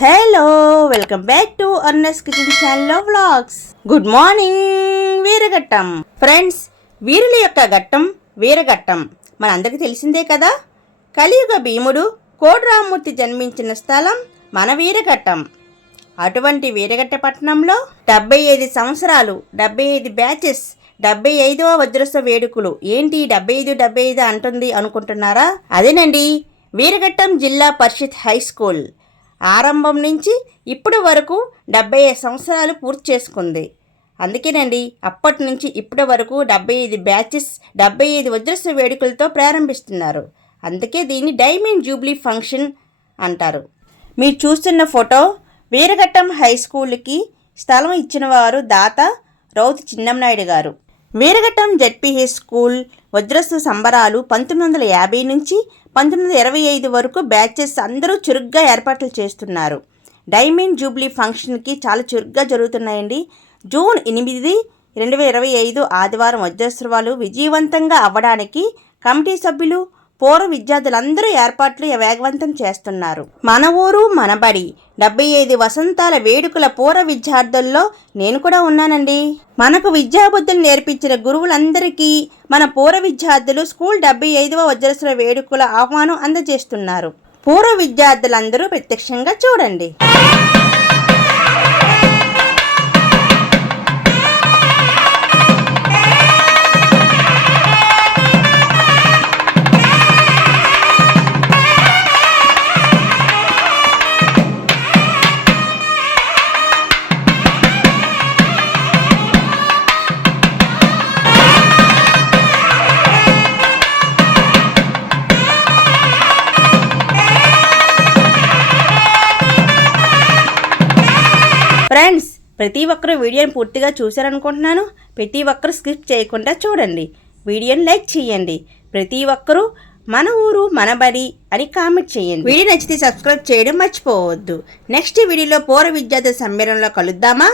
Hello welcome back to Arna's kitchen channel vlogs. Good morning Veeraghattam. Friends వీరుల యొక్క ఘట్టం వీరఘట్టం. మనందరికీ తెలిసిందే కదా? కలియుగ భీముడు కోడరామూర్తి జన్మించిన స్థలం మన వీరఘట్టం. అటువంటి వీరఘట్ట పట్టణంలో డెబ్బై ఐదు సంవత్సరాలు డెబ్బై ఐదు బ్యాచెస్ డెబ్బై ఐదవ వజ్రస్వ వేడుకలు. ఏంటి డెబ్బై ఐదు డెబ్బై ఐదు అంటుంది అనుకుంటున్నారా? అదేనండి వీరఘట్టం జిల్లా పరిషత్ హై స్కూల్. ఆరంభం నుంచి ఇప్పటి వరకు డెబ్బై ఐదు సంవత్సరాలు పూర్తి చేసుకుంది. అందుకేనండి అప్పటి నుంచి ఇప్పటి వరకు డెబ్బై ఐదు బ్యాచెస్ డెబ్బై ఐదు వజ్రస్వ వేడుకలతో ప్రారంభిస్తున్నారు. అందుకే దీన్ని డైమండ్ జూబ్లీ ఫంక్షన్ అంటారు. మీరు చూస్తున్న ఫోటో వీరఘట్టం హై స్కూల్కి స్థలం ఇచ్చిన వారు దాత రౌత్ చిన్నంనాయుడు గారు. వీరఘట్టం జెడ్పీహెచ్ స్కూల్ వజ్రస్వ సంబరాలు పంతొమ్మిది వందల యాభై నుంచి పంతొమ్మిది వందల ఇరవై ఐదు వరకు బ్యాచెస్ అందరూ చురుగ్గా ఏర్పాట్లు చేస్తున్నారు. డైమండ్ జూబ్లీ ఫంక్షన్కి చాలా చురుగ్గా జరుగుతున్నాయండి. జూన్ ఎనిమిది రెండు వేల ఇరవై ఐదు ఆదివారం వజ్రోత్సవాలు విజయవంతంగా అవ్వడానికి కమిటీ సభ్యులు పూర్వ విద్యార్థులందరూ ఏర్పాట్లు వేగవంతం చేస్తున్నారు. మన ఊరు మనబడి డెబ్బై ఐదు వసంతాల వేడుకల పూర్వ విద్యార్థుల్లో నేను కూడా ఉన్నానండి. మనకు విద్యాబుద్ధులు నేర్పించిన గురువులందరికీ మన పూర్వ విద్యార్థులు స్కూల్ డెబ్బై ఐదవ వజ్రసుల వేడుకల ఆహ్వానం అందజేస్తున్నారు. పూర్వ విద్యార్థులందరూ ప్రత్యక్షంగా చూడండి. ఫ్రెండ్స్ ప్రతి ఒక్కరూ వీడియోని పూర్తిగా చూశారనుకుంటున్నాను. ప్రతి ఒక్కరు స్కిప్ చేయకుండా చూడండి. వీడియోని లైక్ చేయండి. ప్రతి ఒక్కరూ మన ఊరు మన బడి అని కామెంట్ చేయండి. వీడియో నచ్చితే సబ్స్క్రైబ్ చేయడం మర్చిపోవద్దు. నెక్స్ట్ వీడియోలో పూర్వ విద్యార్థి సమ్మేళనంలో కలుద్దామా?